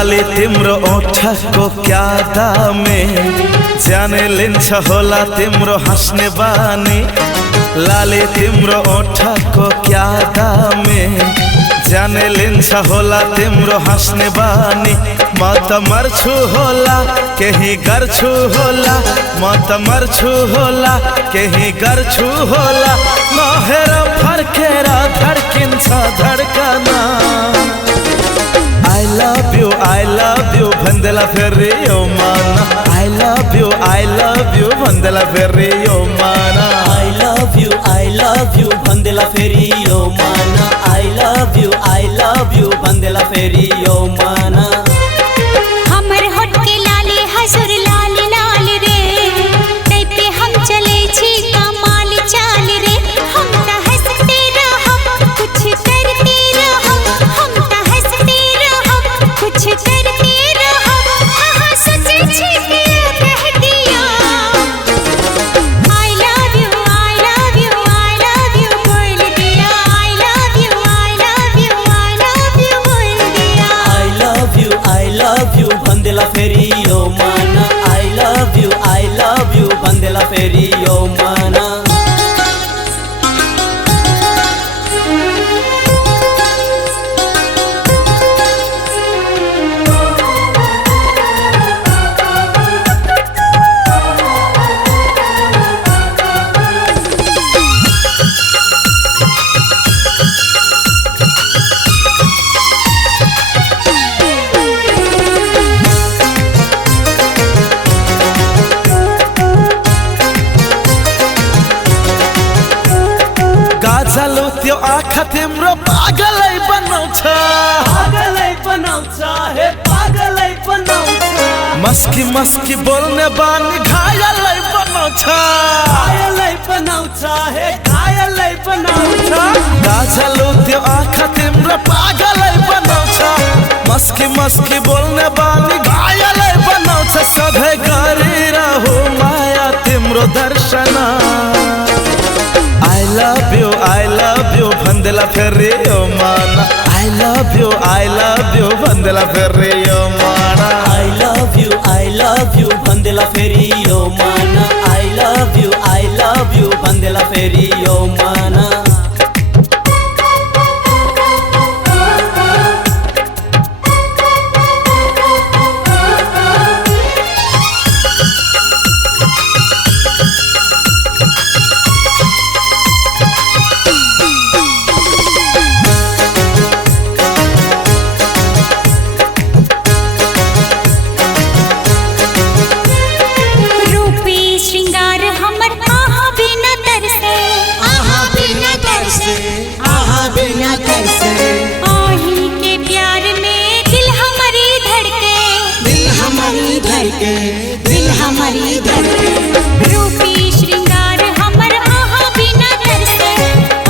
लाली तिम्रो ओठको क्या दामे जाने लिन्छ होला तिम्रो हाँस्ने बानी। लाली तिम्रो ओठको क्या दामे जाने लिन्छ होला तिम्रो हाँस्ने बानी। म त मर्छु होला केही गर्छु होला, म त मर्छु होला केही गर्छु होला। नहेर फर्केर धड्किन्छ धड्कना। I love you भन्देला फेरि यो मन। I love you भन्देला फेरि यो मन। I love you भन्देला फेरि यो मन। I love you भन्देला फेरि यो मन। हमर होठ के लाली हसुर लाल लाल रे, तै पे हम चले छी कमाल चाल रे। हम त हंसते रहब कुछ करते रहब, हम त हंसते रहब कुछ करते रहब। हाँ सोचे छी कि कह दिया I love you बोल दिया। I love you बोल दिया। I love you भन्देला फेरि यो मन। I love you भन्देला फेरि यो मन। गाजलो त्यो आँखा तिम्रो पागलै बनाउँछ, पागलै बनाउँछ हे पागलै बनाउँछ। मस्की मस्की बोल्ने बानी घायलै बनाउँछ, घायलै बनाउँछ हे घायलै बनाउँछ। गाजलो त्यो आँखा तिम्रो पागलै बनाउँछ, मस्की मस्की बोल्ने बानी घायलै बनाउँछ। सधैँ गरिरहु माया तिम्रो दर्शन। I love you भन्देला फेरि यो मन। I love you भन्देला फेरि यो मन। I love you भन्देला फेरि यो मन। I love you भन्देला फेरि यो मन। आही के प्यार में दिल हमारी धड़के, दिल हमारी धड़के। रूपी श्रृंगार हमर आहा बिना तरसे।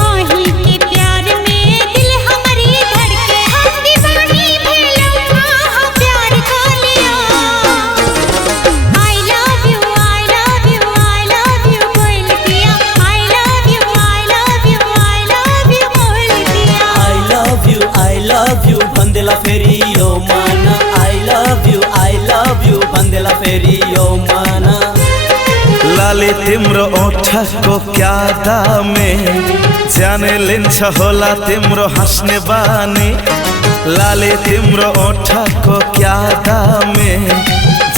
आही के प्यार में दिल हमारी धड़के, हम दीवानी भेलौ आहा प्यार का लिया। I love you बोल दिया। I love you बोल दिया। I love you भन्देला फेरि यो मन। I love you भन्देला फेरि यो मन। लाली तिम्रो ओठको क्या दामे जाने लिन्छ होला तिम्रो हाँस्ने बानी। लाली तिम्रो ओठको क्या दामे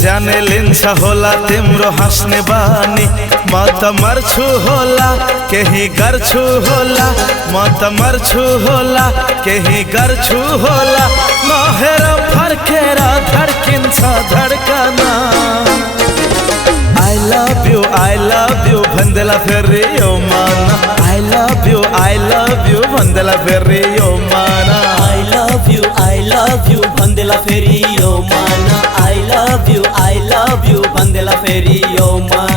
जाने लिन्छ होला तिम्रो हाँस्ने बानी। म त मर्छु होला केही गर्छु होला, म त मर्छु होला केही गर्छु होला। नहेर फर्केर धड्किन्छ धड्कना। I love you भन्देला फेरि यो मन। I love you भन्देला फेरि यो मन। I love you भन्देला फेरि यो मन। I love you भन्देला फेरि यो मन।